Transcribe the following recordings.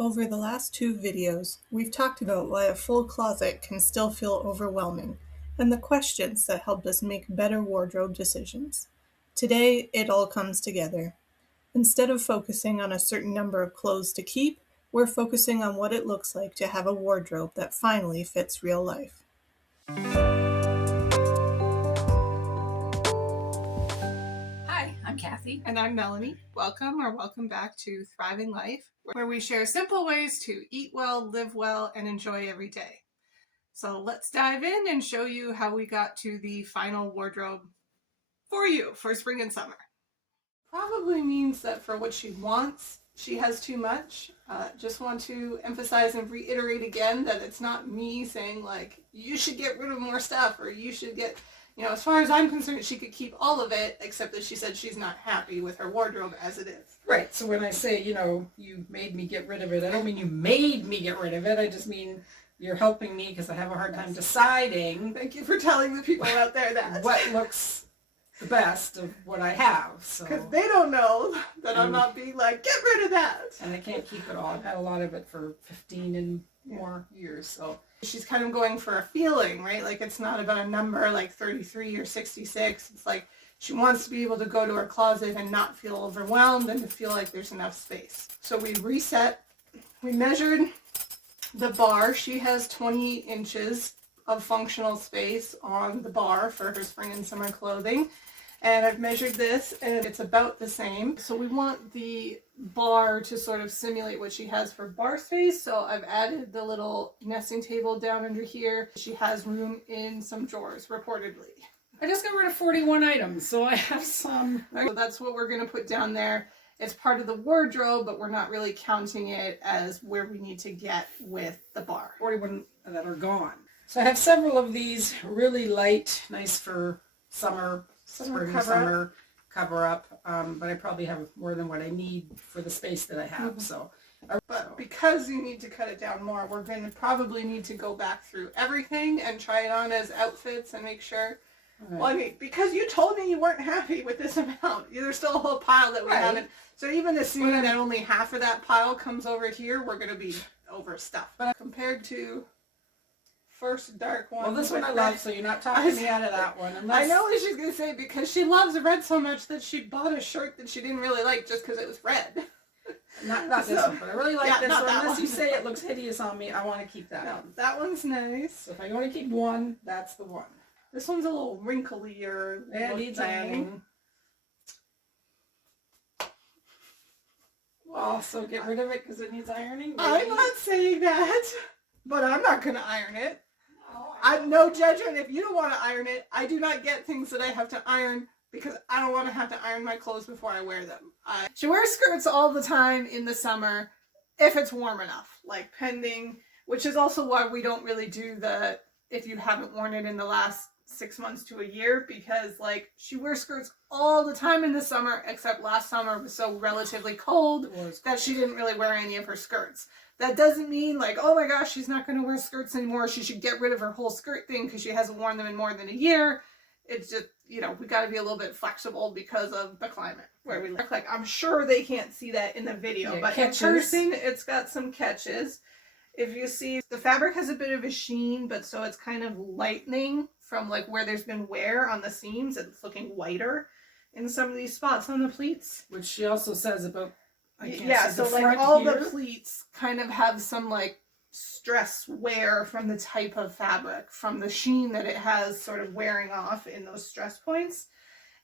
Over the last two videos, we've talked about why a full closet can still feel overwhelming, and the questions that helped us make better wardrobe decisions. Today, it all comes together. Instead of focusing on a certain number of clothes to keep, we're focusing on what it looks like to have a wardrobe that finally fits real life. Hi, I'm Kathy. And I'm Melanie. Welcome back to Thriving Life, where we share simple ways to eat well, live well, and enjoy every day. So let's dive in and show you how we got to the final wardrobe for you for spring and summer. Probably means that for what she wants, she has too much. Just want to emphasize and reiterate again that it's not me saying like, you should get rid of more stuff or you should get, as far as I'm concerned, she could keep all of it, except that she said she's not happy with her wardrobe as it is. Right, so when I say, you made me get rid of it, I don't mean you made me get rid of it, I just mean you're helping me because I have a hard time deciding. Thank you for telling the people out there that. What looks the best of what I have. Because they don't know that I'm not being like, get rid of that. And I can't keep it all. I've had a lot of it for 15 and more years, so. She's kind of going for a feeling, right? Like it's not about a number like 33 or 66. It's like she wants to be able to go to her closet and not feel overwhelmed and to feel like there's enough space. So we reset. We measured the bar. She has 20 inches of functional space on the bar for her spring and summer clothing. And I've measured this and it's about the same. So we want the bar to sort of simulate what she has for bar space. So I've added the little nesting table down under here. She has room in some drawers, reportedly. I just got rid of 41 items, so I have some. So that's what we're going to put down there. It's part of the wardrobe, but we're not really counting it as where we need to get with the bar. 41 that are gone. So I have several of these really light, nice for summer cover up, but I probably have more than what I need for the space that I have. But because you need to cut it down more, we're going to probably need to go back through everything and try it on as outfits and make sure. Right. Well, I mean, because you told me you weren't happy with this amount. There's still a whole pile that we haven't. So even assuming that only half of that pile comes over here, we're going to be overstuffed. But compared to first dark one. Well, this one I love, so you're not talking me out of that one. I know what she's going to say, because she loves red so much that she bought a shirt that she didn't really like just because it was red. Not this one, but I really like this one. Unless you say it looks hideous on me, I want to keep that one. That one's nice. So if I want to keep one, that's the one. This one's a little wrinklier. It needs ironing. Well, so get rid of it because it needs ironing? Maybe? I'm not saying that, but I'm not going to iron it. I'm no judgment if you don't want to iron it. I do not get things that I have to iron because I don't want to have to iron my clothes before I wear them. She wears skirts all the time in the summer if it's warm enough, like pending, which is also why we don't really do the if you haven't worn it in the last 6 months to a year, because like she wears skirts all the time in the summer, except last summer was so relatively cold that she didn't really wear any of her skirts. That doesn't mean like, oh my gosh, she's not going to wear skirts anymore. She should get rid of her whole skirt thing because she hasn't worn them in more than a year. It's just, we got to be a little bit flexible because of the climate where we live. Like, I'm sure they can't see that in the video, but in person, it's got some catches. If you see, the fabric has a bit of a sheen, but so it's kind of lightening from like where there's been wear on the seams. It's looking whiter in some of these spots on the pleats. Which she also says about, so like all the pleats kind of have some like stress wear from the type of fabric, from the sheen that it has sort of wearing off in those stress points.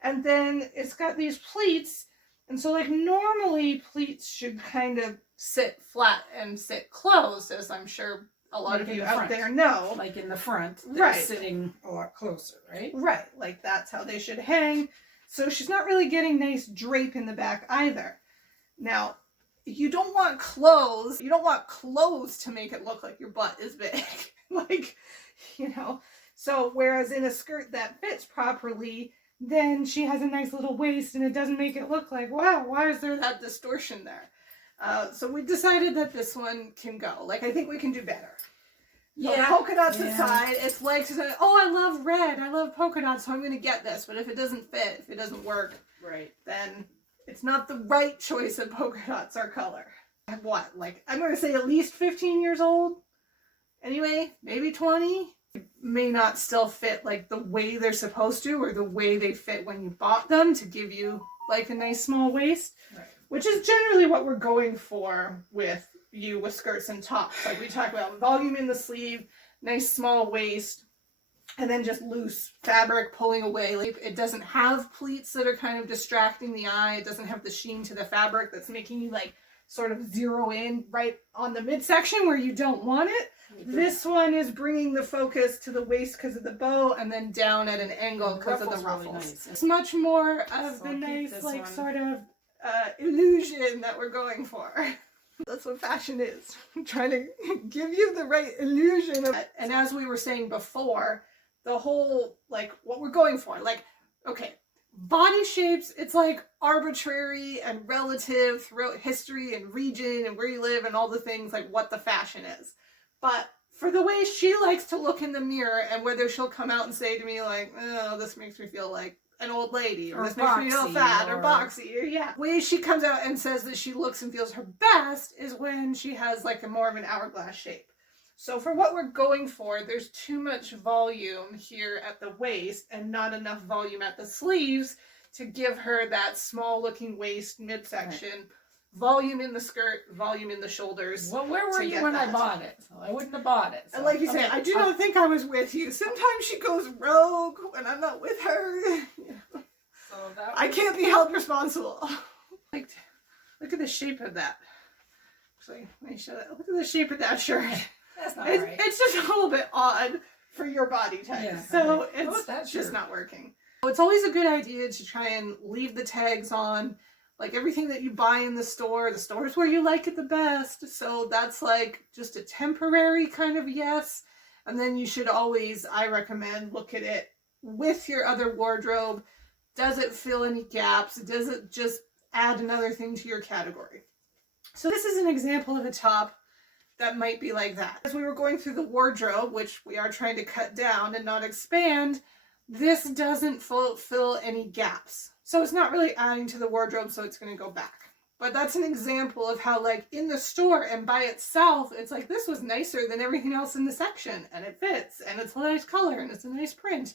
And then it's got these pleats, and so like normally pleats should kind of sit flat and sit closed, as I'm sure a lot of you out there know. Like in the front, they're sitting a lot closer, right? Right, like that's how they should hang. So she's not really getting nice drape in the back either. Now, you don't want clothes to make it look like your butt is big. So whereas in a skirt that fits properly, then she has a nice little waist and it doesn't make it look like, wow, why is there that distortion there? So we decided that this one can go. Like, I think we can do better. Yeah. So polka dots aside, it's like to say, oh, I love red, I love polka dots, so I'm going to get this. But if it doesn't fit, if it doesn't work, right, then it's not the right choice of polka dots or color. what, like, I'm going to say at least 15 years old. Anyway, maybe 20. May not still fit like the way they're supposed to, or the way they fit when you bought them to give you like a nice small waist, right. Which is generally what we're going for with skirts and tops. Like we talk about volume in the sleeve, nice small waist, and then just loose fabric pulling away. Like it doesn't have pleats that are kind of distracting the eye. It doesn't have the sheen to the fabric that's making you like sort of zero in right on the midsection where you don't want it. This one is bringing the focus to the waist because of the bow, and then down at an angle because of the ruffles. Really nice. It's much more of the nice, like, sort of illusion that we're going for. That's what fashion is. I'm trying to give you the right illusion of it. And as we were saying before, the whole, like, what we're going for, like, okay, body shapes, it's like arbitrary and relative throughout history and region and where you live and all the things, like what the fashion is. But for the way she likes to look in the mirror, and whether she'll come out and say to me like, oh, this makes me feel like an old lady, or this makes me feel fat or boxy, or yeah. The way she comes out and says that she looks and feels her best is when she has like a more of an hourglass shape. So for what we're going for, there's too much volume here at the waist and not enough volume at the sleeves to give her that small looking waist midsection. Right. Volume in the skirt, volume in the shoulders. Well, where were you when I bought it? So I wouldn't have bought it. So. And like you say, I do not think I was with you. Sometimes she goes rogue when I'm not with her. So I can't be held responsible. Like, look at the shape of that. Actually, let me show that. Look at the shape of that shirt. That's not right. It's just a little bit odd for your body type. Yeah, so it's just not working. So it's always a good idea to try and leave the tags on. Like everything that you buy in the store is where you like it the best. So that's like just a temporary kind of yes. And then you should always, I recommend, look at it with your other wardrobe. Does it fill any gaps? Does it just add another thing to your category? So this is an example of a top that might be like that. As we were going through the wardrobe, which we are trying to cut down and not expand, this doesn't fill any gaps. So it's not really adding to the wardrobe, so it's going to go back. But that's an example of how, like, in the store and by itself, it's like, this was nicer than everything else in the section, and it fits, and it's a nice color, and it's a nice print.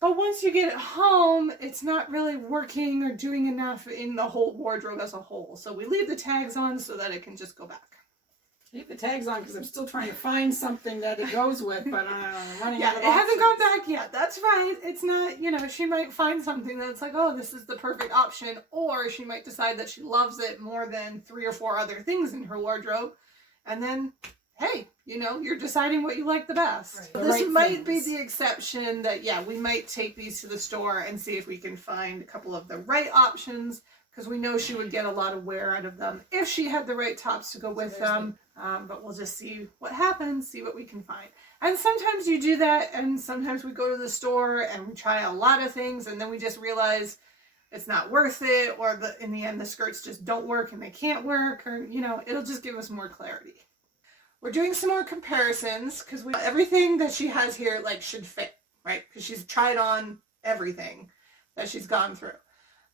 But once you get it home, it's not really working or doing enough in the whole wardrobe as a whole. So we leave the tags on so that it can just go back. Leave the tags on because I'm still trying to find something that it goes with, but I'm running out of options. It hasn't gone back yet. That's right. It's not, she might find something that's like, oh, this is the perfect option, or she might decide that she loves it more than 3 or 4 other things in her wardrobe, and then, hey, you're deciding what you like the best. Right. So this might be the exception that, we might take these to the store and see if we can find a couple of the right options, because we know she would get a lot of wear out of them if she had the right tops to go with them. But we'll just see what happens, see what we can find. And sometimes you do that, and sometimes we go to the store and we try a lot of things, and then we just realize it's not worth it, or in the end the skirts just don't work and they can't work, or, it'll just give us more clarity. We're doing some more comparisons, because everything that she has here, like, should fit, right? Because she's tried on everything that she's gone through.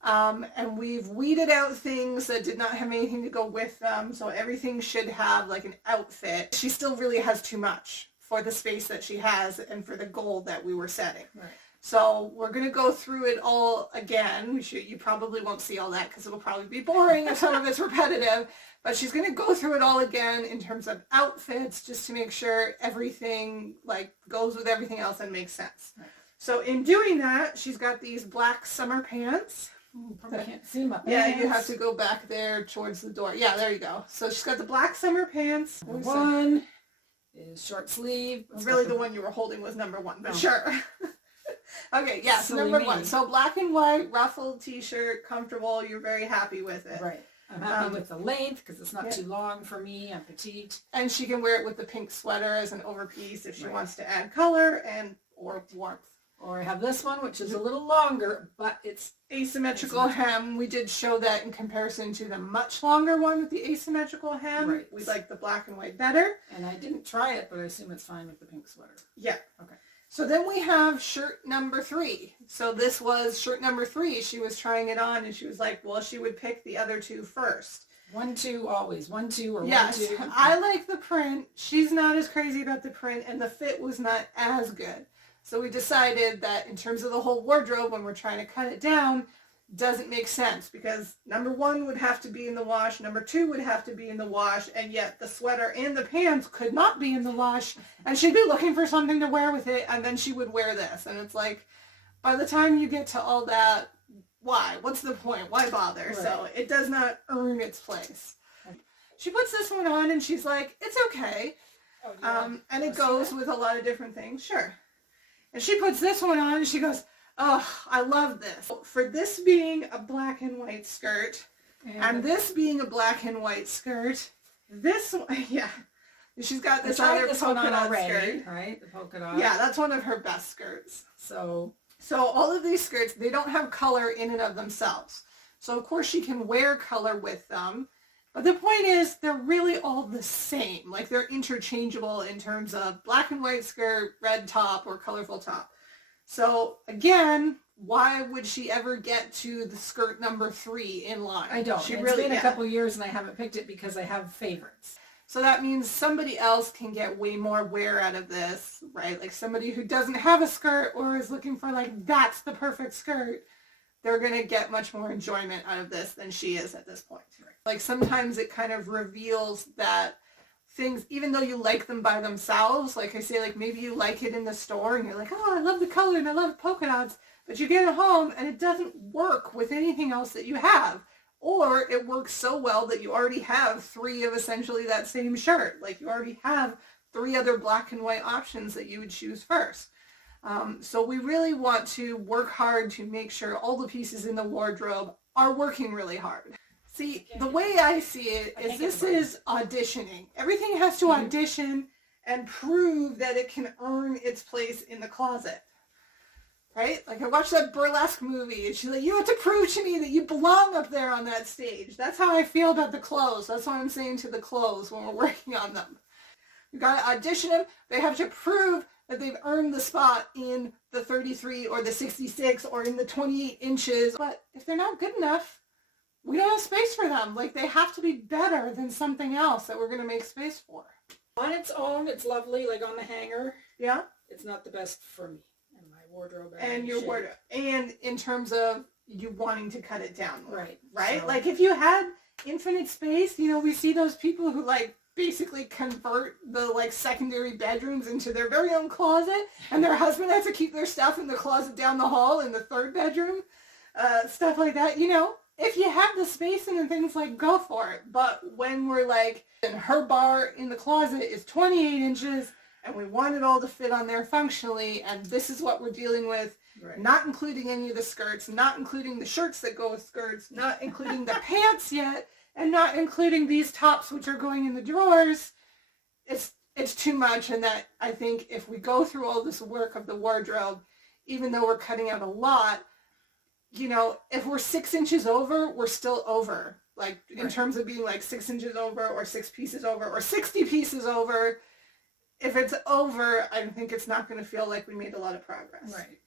And we've weeded out things that did not have anything to go with them, so everything should have like an outfit. She still really has too much for the space that she has and for the goal that we were setting. Right. So we're going to go through it all again. You probably won't see all that because it'll probably be boring if some of it's repetitive, but she's going to go through it all again in terms of outfits, just to make sure everything like goes with everything else and makes sense. Right. So in doing that, she's got these black summer pants. Probably can't see my pants. Yeah, you have to go back there towards the door. Yeah, there you go. So she's got the black summer pants. One is short sleeve. Really, the one you were holding was number 1, but sure. Okay, yeah, so number 1. So black and white, ruffled t-shirt, comfortable. You're very happy with it. Right. I'm happy with the length because it's not too long for me. I'm petite. And she can wear it with the pink sweater as an overpiece if she wants to add color or warmth. Or I have this one, which is a little longer, but it's asymmetrical hem. We did show that in comparison to the much longer one with the asymmetrical hem. Right. We like the black and white better. And I didn't try it, but I assume it's fine with the pink sweater. Yeah. Okay. So then we have shirt number 3. So this was shirt number 3. She was trying it on, and she was like, well, she would pick the other 2 first. 1, 2 always. 1, 2 or Yes, 1, 2. I like the print. She's not as crazy about the print, and the fit was not as good. So we decided that in terms of the whole wardrobe, when we're trying to cut it down, doesn't make sense because number 1 would have to be in the wash, number 2 would have to be in the wash, and yet the sweater and the pants could not be in the wash, and she'd be looking for something to wear with it, and then she would wear this. And it's like, by the time you get to all that, why? What's the point? Why bother? Right. So it does not earn its place. She puts this one on and she's like, it's okay. And it goes with a lot of different things. Sure. And she puts this one on and she goes, oh, I love this. For this being a black and white skirt and this being a black and white skirt, this one, yeah. She's got this other polka dot skirt. Right? The polka dot. Yeah, that's one of her best skirts. So all of these skirts, they don't have color in and of themselves. So of course she can wear color with them. But the point is, they're really all the same. Like, they're interchangeable in terms of black and white skirt, red top, or colorful top. So again, why would she ever get to the skirt number 3 in line? I don't. It's been a couple years and I haven't picked it because I have favorites. So that means somebody else can get way more wear out of this, right? Like somebody who doesn't have a skirt or is looking for like, that's the perfect skirt, they're going to get much more enjoyment out of this than she is at this point. Like sometimes it kind of reveals that things, even though you like them by themselves, like I say, like maybe you like it in the store and you're like, oh, I love the color and I love polka dots, but you get it home and it doesn't work with anything else that you have. Or it works so well that you already have 3 of essentially that same shirt. Like you already have 3 other black and white options that you would choose first. So we really want to work hard to make sure all the pieces in the wardrobe are working really hard. See, the way I see it is this is auditioning. Everything has to audition and prove that it can earn its place in the closet. Right? Like I watched that burlesque movie and she's like, you have to prove to me that you belong up there on that stage. That's how I feel about the clothes. That's what I'm saying to the clothes when we're working on them. You got to audition them. They have to prove that they've earned the spot in the 33 or the 66 or in the 28 inches. But if they're not good enough, we don't have space for them. Like they have to be better than something else that we're going to make space for. On its own, it's lovely, like on the hanger. Yeah. It's not the best for me and my wardrobe. And your wardrobe. And in terms of you wanting to cut it down. Right. Right? So, like if you had infinite space, you know, we see those people who like basically convert the like secondary bedrooms into their very own closet and their husband has to keep their stuff in the closet down the hall in the 3rd bedroom. Stuff like that, you know. If you have the space and things, like, go for it. But when we're like, and her bar in the closet is 28 inches and we want it all to fit on there functionally and this is what we're dealing with, right. Not including any of the skirts, not including the shirts that go with skirts, not including the pants yet, and not including these tops which are going in the drawers, it's too much. And that I think if we go through all this work of the wardrobe, even though we're cutting out a lot, you know, if we're 6 inches over, we're still over. Like, in terms of being like 6 inches over or 6 pieces over or 60 pieces over, if it's over, I think it's not going to feel like we made a lot of progress. Right.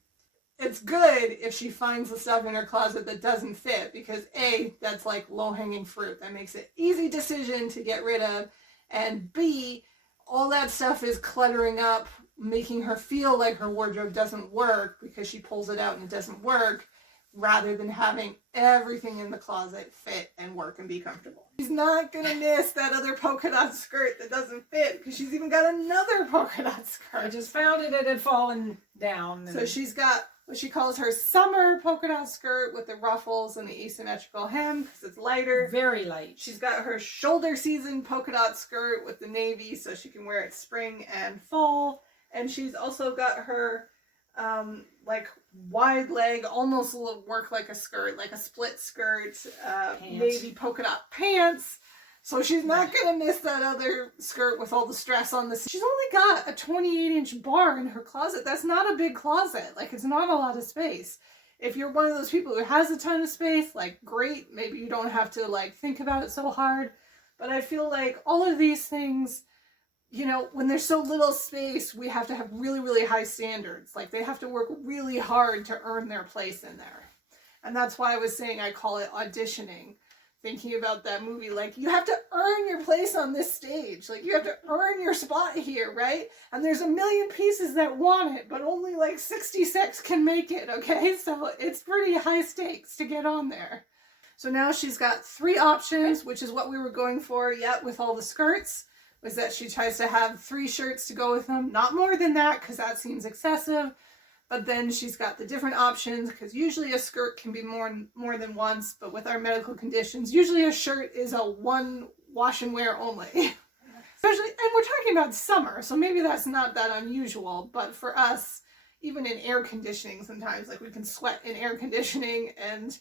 It's good if she finds the stuff in her closet that doesn't fit because A, that's like low-hanging fruit. That makes it easy decision to get rid of. And B, all that stuff is cluttering up, making her feel like her wardrobe doesn't work because she pulls it out and it doesn't work, rather than having everything in the closet fit and work and be comfortable. She's not going to miss that other polka dot skirt that doesn't fit because she's even got another polka dot skirt. I just found it had fallen down. So she's got what she calls her summer polka dot skirt with the ruffles and the asymmetrical hem because it's lighter. Very light. She's got her shoulder season polka dot skirt with the navy so she can wear it spring and fall. And she's also got her like wide leg, almost work like a skirt, like a split skirt, navy polka dot pants. So she's not going to miss that other skirt with all the stress on this. She's only got a 28-inch bar in her closet. That's not a big closet. Like, it's not a lot of space. If you're one of those people who has a ton of space, like, great. Maybe you don't have to, like, think about it so hard. But I feel like all of these things, you know, when there's so little space, we have to have really, really high standards. Like, they have to work really hard to earn their place in there. And that's why I was saying I call it auditioning. thinking about that movie, like, you have to earn your place on this stage. Like, you have to earn your spot here, right? And there's a million pieces that want it, but only like 66 can make it, okay? So it's pretty high stakes to get on there. So now she's got 3 options, which is what we were going for yet with all the skirts, was that she tries to have 3 shirts to go with them. Not more than that, because that seems excessive. But then she's got the different options, because usually a skirt can be more than once, but with our medical conditions, usually a shirt is a one wash and wear only. Especially, and we're talking about summer, so maybe that's not that unusual, but for us, even in air conditioning sometimes, like we can sweat in air conditioning and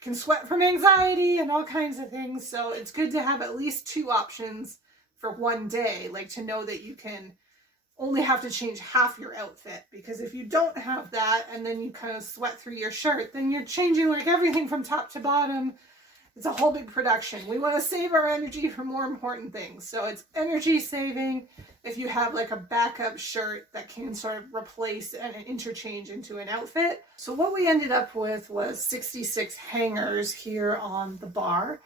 can sweat from anxiety and all kinds of things, so it's good to have at least 2 options for one day, like to know that you can only have to change half your outfit, because if you don't have that and then you kind of sweat through your shirt, then you're changing like everything from top to bottom. It's a whole big production. We want to save our energy for more important things. So it's energy saving if you have like a backup shirt that can sort of replace and interchange into an outfit. So what we ended up with was 66 hangers here on the bar.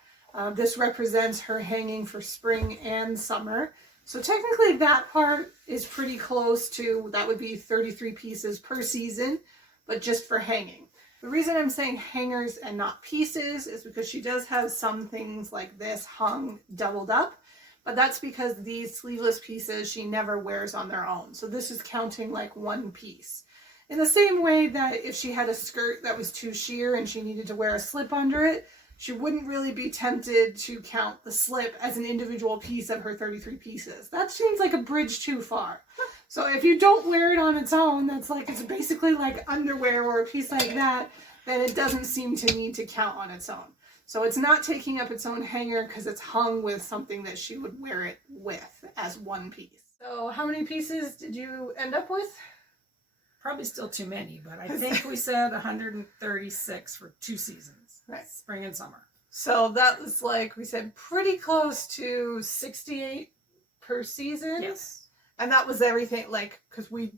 This represents her hanging for spring and summer. So technically that part is pretty close to, that would be 33 pieces per season, but just for hanging. The reason I'm saying hangers and not pieces is because she does have some things like this hung doubled up, but that's because these sleeveless pieces she never wears on their own. So this is counting like one piece. In the same way that if she had a skirt that was too sheer and she needed to wear a slip under it, she wouldn't really be tempted to count the slip as an individual piece of her 33 pieces. That seems like a bridge too far. So if you don't wear it on its own, that's like, it's basically like underwear or a piece like that, then it doesn't seem to need to count on its own. So it's not taking up its own hanger because it's hung with something that she would wear it with as one piece. So how many pieces did you end up with? Probably still too many, but I think we said 136 for 2 seasons. Right. Spring and summer. So that was, like we said, pretty close to 68 per season. Yes. And that was everything, like, because we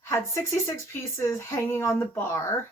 had 66 pieces hanging on the bar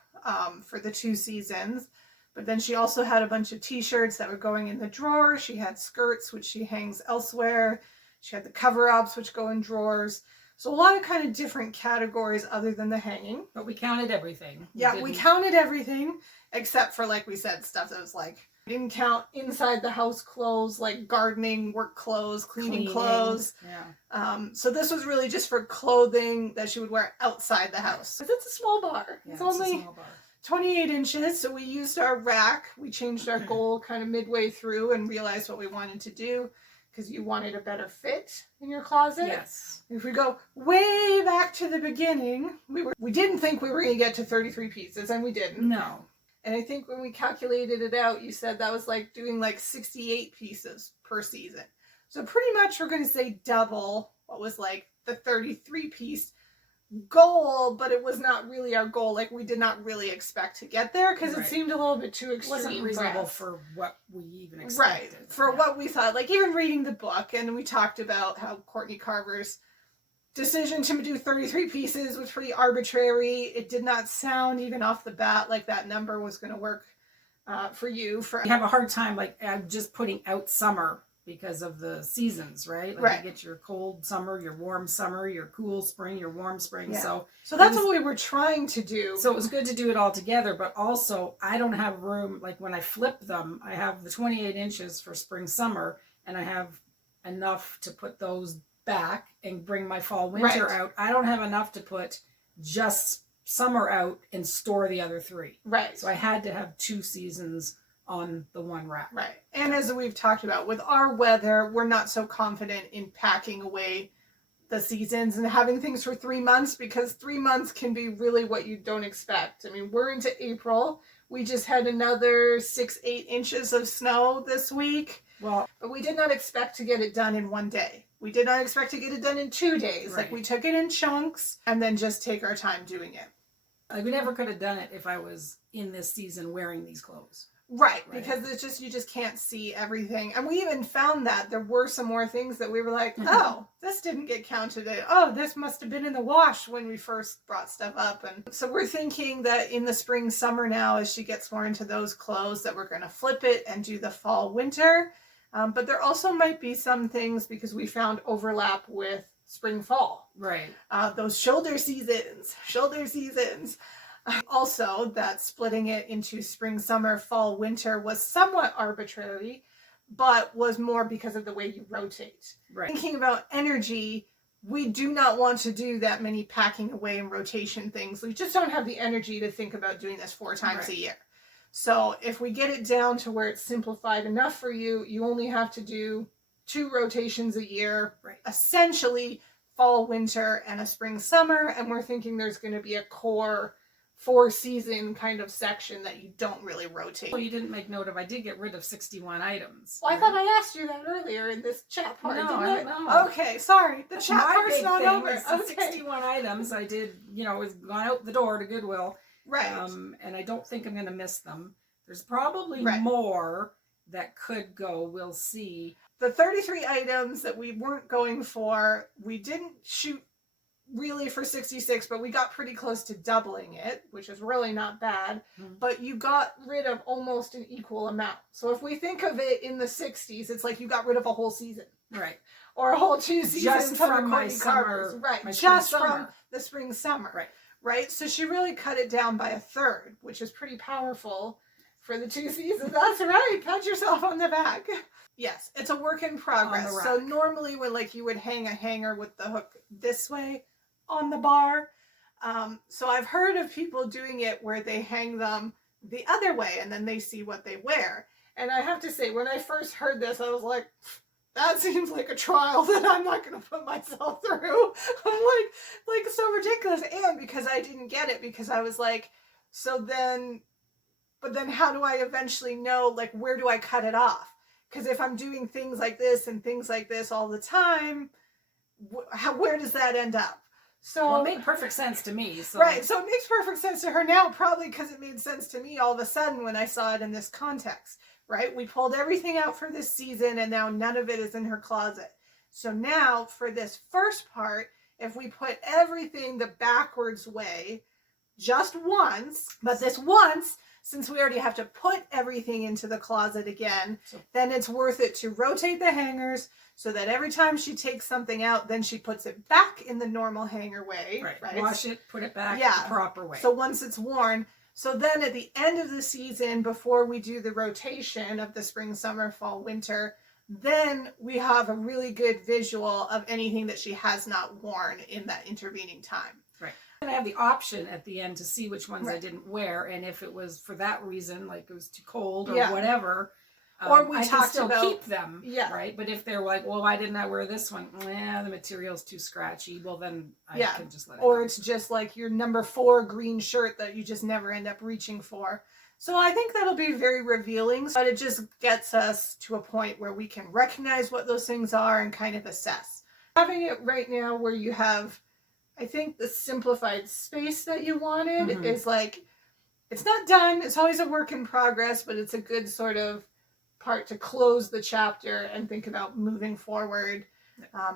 for the 2 seasons. But then she also had a bunch of t-shirts that were going in the drawer. She had skirts, which she hangs elsewhere. She had the cover-ups, which go in drawers. So a lot of kind of different categories other than the hanging. But we counted everything. We counted everything, except for, like we said, stuff that was like, we didn't count inside the house clothes, like gardening, work clothes, cleaning clothes. Yeah. So this was really just for clothing that she would wear outside the house. Because it's a small bar. Yeah, it's only a small bar. 28 inches, so we used our rack. We changed our goal kind of midway through and realized what we wanted to do. Because you wanted a better fit in your closet. Yes. If we go way back to the beginning, we didn't think we were going to get to 33 pieces, and we didn't. No. And I think when we calculated it out, you said that was like doing like 68 pieces per season. So pretty much we're going to say double what was like the 33 piece goal, but it was not really our goal. Like, we did not really expect to get there because it seemed a little bit too extreme. It wasn't reasonable for what we even expected. Right, for what we thought. Like, even reading the book, and we talked about how Courtney Carver's decision to do 33 pieces was pretty arbitrary. It did not sound, even off the bat, like that number was going to work for you. You have a hard time, like, just putting out summer because of the seasons, right? Like, you get your cold summer, your warm summer, your cool spring, your warm spring. Yeah. So that's what we were trying to do. So it was good to do it all together, but also I don't have room, like when I flip them, I have the 28 inches for spring, summer, and I have enough to put those back and bring my fall, winter out. I don't have enough to put just summer out and store the other 3. Right. So I had to have 2 seasons on the one rack. Right. And as we've talked about, with our weather, we're not so confident in packing away the seasons and having things for 3 months, because 3 months can be really what you don't expect. I mean, we're into April. We just had another 6-8 inches of snow this week. Well, but we did not expect to get it done in one day. We did not expect to get it done in 2 days. Right. Like, we took it in chunks and then just take our time doing it. Like, we never could have done it if I was in this season wearing these clothes. Right, because it's just, you just can't see everything. And we even found that there were some more things that we were like, oh, this didn't get counted. Oh, this must have been in the wash when we first brought stuff up. And so we're thinking that in the spring, summer now, as she gets more into those clothes, that we're going to flip it and do the fall, winter. But there also might be some things, because we found overlap with spring, fall. Right. Those shoulder seasons. Also, that splitting it into spring, summer, fall, winter was somewhat arbitrary, but was more because of the way you rotate. Right. Thinking about energy, we do not want to do that many packing away and rotation things. We just don't have the energy to think about doing this 4 times a year. So if we get it down to where it's simplified enough for you, you only have to do 2 rotations a year, essentially fall, winter, and a spring, summer. And we're thinking there's going to be a core 4-season kind of section that you don't really rotate. Well, you didn't make note of, I did get rid of 61 items. Well, I thought I asked you that earlier in this chat part. No. Okay, sorry. The chat part's not over. Okay. 61 items I did, was gone out the door to Goodwill. Right. And I don't think I'm going to miss them. There's probably more that could go. We'll see. The 33 items that we weren't going for, we didn't shoot really for 66, but we got pretty close to doubling it, which is really not bad. But you got rid of almost an equal amount. So if we think of it in the 60s, it's like you got rid of a whole season. Right. Or a whole 2 seasons just from my summer. Right. My just spring, from the spring, summer. Right. Right. So she really cut it down by 1/3, which is pretty powerful for the 2 seasons. That's right. Pat yourself on the back. Yes. It's a work in progress. So normally when you would hang a hanger with the hook this way on the bar. So I've heard of people doing it where they hang them the other way and then they see what they wear. And I have to say, when I first heard this, I was like, that seems like a trial that I'm not going to put myself through. I'm like so ridiculous. And because I didn't get it, because I was like, but then how do I eventually know, where do I cut it off? Because if I'm doing things like this and things like this all the time, where does that end up? So it made perfect sense to me. So. Right, so it makes perfect sense to her now, probably because it made sense to me all of a sudden when I saw it in this context, right? We pulled everything out for this season, and now none of it is in her closet. So now, for this first part, if we put everything the backwards way, just once, but this once, since we already have to put everything into the closet again, then it's worth it to rotate the hangers, so that every time she takes something out, then she puts it back in the normal hanger way. Right. Wash it, put it back the proper way. So once it's worn, so then at the end of the season, before we do the rotation of the spring, summer, fall, winter, then we have a really good visual of anything that she has not worn in that intervening time. Right. And I have the option at the end to see which ones I didn't wear, and if it was for that reason, like it was too cold or whatever, or we I can still keep them, right? But if they're like, well, why didn't I wear this one? The material's too scratchy. Well, then I can just let it go. Or it's just like your number 4 green shirt that you just never end up reaching for. So I think that'll be very revealing, but it just gets us to a point where we can recognize what those things are and kind of assess. Having it right now where you have, I think the simplified space that you wanted is it's not done. It's always a work in progress, but it's a good sort of part to close the chapter and think about moving forward,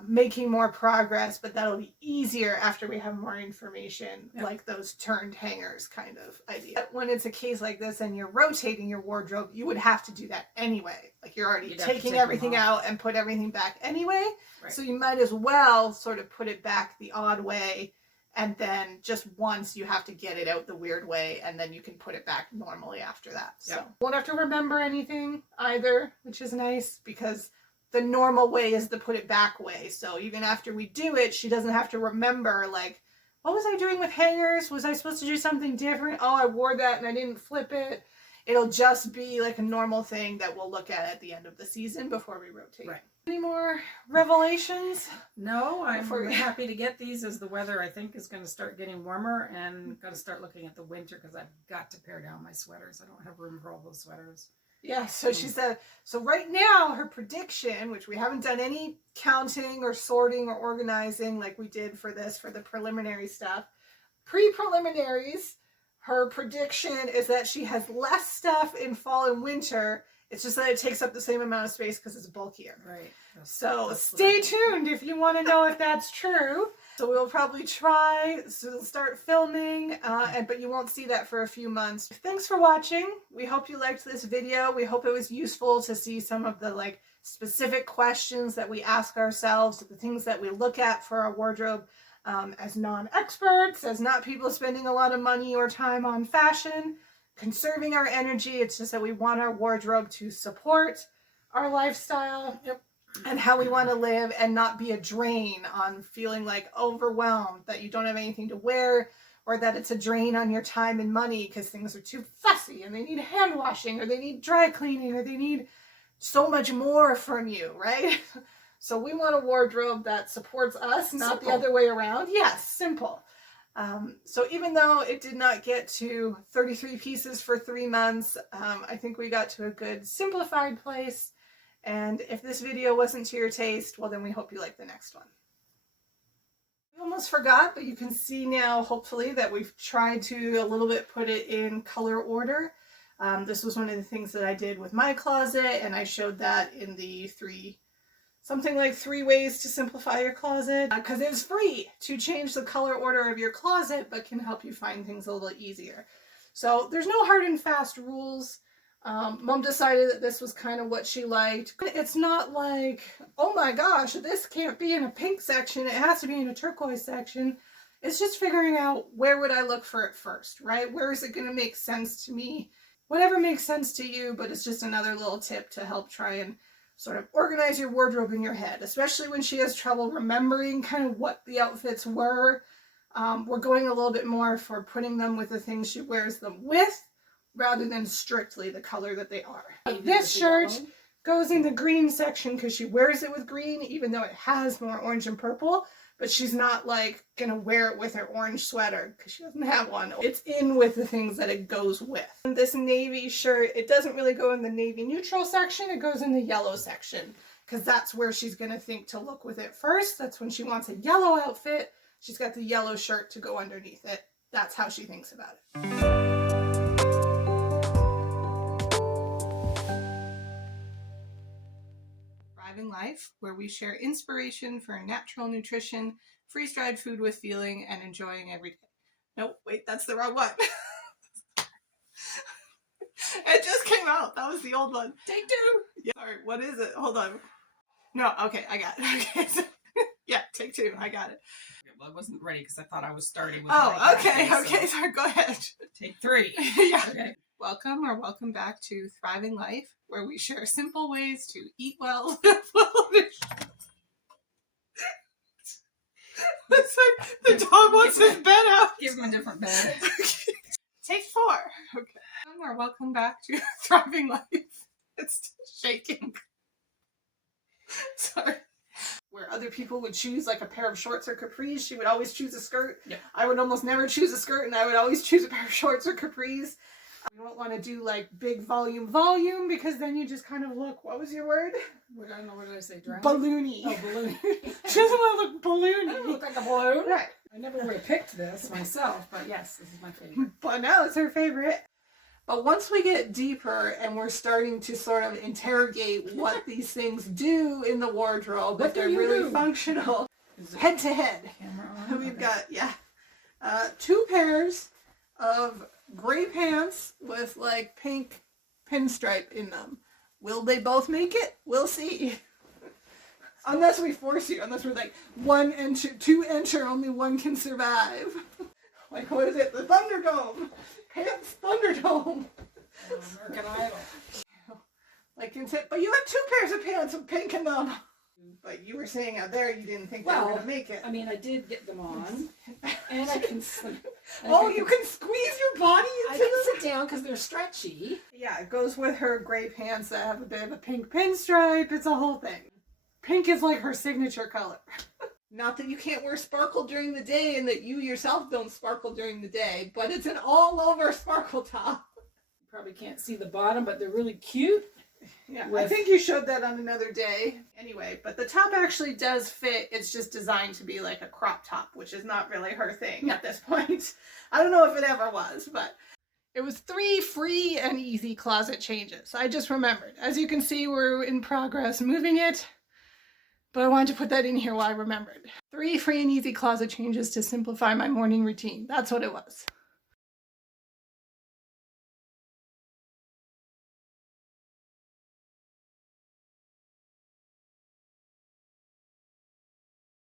making more progress, but that'll be easier after we have more information, like those turned hangers kind of idea. When it's a case like this and you're rotating your wardrobe, you would have to do that anyway. Like you're already taking everything out and put everything back anyway. Right. So you might as well sort of put it back the odd way, and then just once you have to get it out the weird way, and then you can put it back normally after that. So won't have to remember anything either, which is nice, because the normal way is the put it back way. So even after we do it, she doesn't have to remember, like, what was I doing with hangers? Was I supposed to do something different? Oh, I wore that and I didn't flip it. It'll just be like a normal thing that we'll look at the end of the season before we rotate. Right. Any more revelations? No, I'm happy to get these as the weather, I think, is going to start getting warmer, and got to start looking at the winter because I've got to pare down my sweaters. I don't have room for all those sweaters. Yeah, so she said, so right now her prediction, which we haven't done any counting or sorting or organizing like we did for this, for the preliminary stuff. Pre-preliminaries, Her prediction is that she has less stuff in fall and winter. It's just that it takes up the same amount of space because it's bulkier. Right. So stay tuned if you want to know if that's true. So we'll probably try to start filming, but you won't see that for a few months. Thanks for watching. We hope you liked this video. We hope it was useful to see some of the specific questions that we ask ourselves, the things that we look at for our wardrobe as non-experts, as not people spending a lot of money or time on fashion, conserving our energy. It's just that we want our wardrobe to support our lifestyle. Yep. And how we want to live and not be a drain on feeling overwhelmed that you don't have anything to wear, or that it's a drain on your time and money because things are too fussy and they need hand washing or they need dry cleaning or they need so much more from you, right? So we want a wardrobe that supports us, not the other way around. Yes, simple. So even though it did not get to 33 pieces for 3 months, I think we got to a good simplified place. And if this video wasn't to your taste, well then we hope you like the next one. We almost forgot, but you can see now, hopefully, that we've tried to a little bit put it in color order. This was one of the things that I did with my closet, and I showed that in the something like 3 ways to simplify your closet, because it was free to change the color order of your closet, but can help you find things a little easier. So there's no hard and fast rules. Mom decided that this was kind of what she liked. It's not like, oh my gosh, this can't be in a pink section, it has to be in a turquoise section. It's just figuring out, where would I look for it first, right? Where is it going to make sense to me? Whatever makes sense to you, but it's just another little tip to help try and sort of organize your wardrobe in your head, especially when she has trouble remembering kind of what the outfits were. We're going a little bit more for putting them with the things she wears them with, rather than strictly the color that they are. This shirt goes in the green section because she wears it with green, even though it has more orange and purple, but she's not gonna wear it with her orange sweater because she doesn't have one. It's in with the things that it goes with. And this navy shirt, it doesn't really go in the navy neutral section, it goes in the yellow section because that's where she's gonna think to look with it first. That's when she wants a yellow outfit. She's got the yellow shirt to go underneath it. That's how she thinks about it. Life, where we share inspiration for natural nutrition, freeze-dried food with feeling, and enjoying every day. Nope, wait, that's the wrong one. It just came out. That was the old one. Take 2. Yeah, sorry, what is it? Hold on. No, okay, I got it. Okay, so, yeah, take 2. I got it. Well, I wasn't ready because I thought I was starting with okay, sorry, go ahead. Take 3. Yeah. Okay. Welcome back to Thriving Life, where we share simple ways to eat well, live well. It's like the dog wants his bed out. Give him a different bed. Okay. Take 4. Okay. Welcome back to Thriving Life. It's still shaking. Sorry. Where other people would choose a pair of shorts or capris, she would always choose a skirt. Yeah. I would almost never choose a skirt, and I would always choose a pair of shorts or capris. You don't want to do big volume because then you just kind of look, what was your word? I don't know, what did I say? Drowning? Balloony. Oh, balloony. She doesn't want to look balloony. I don't look like a balloon. Right. I never would have picked this myself, but yes, this is my favorite. But now it's her favorite. But once we get deeper and we're starting to sort of interrogate what these things do in the wardrobe, if they're really functional, head to head, we've got, 2 pairs of gray pants with pink pinstripe in them. Will they both make it? We'll see. Unless we force you, unless we're 1 enter, 2 enter, only 1 can survive. What is it? The Thunderdome. Pants Thunderdome. American Idol. But you have 2 pairs of pants with pink in them. But you were saying out there you didn't think they were going to make it. I mean, I did get them on, and I can sleep. You can squeeze your body into them? I can sit down because they're stretchy. Yeah, it goes with her gray pants that have a bit of a pink pinstripe. It's a whole thing. Pink is her signature color. Not that you can't wear sparkle during the day and that you yourself don't sparkle during the day, but it's an all-over sparkle top. You probably can't see the bottom, but they're really cute. Yeah, I think you showed that on another day. Anyway, but the top actually does fit. It's just designed to be like a crop top, which is not really her thing at this point. I don't know if it ever was, but it was 3 free and easy closet changes. I just remembered. As you can see, we're in progress moving it, but I wanted to put that in here while I remembered. 3 free and easy closet changes to simplify my morning routine. That's what it was.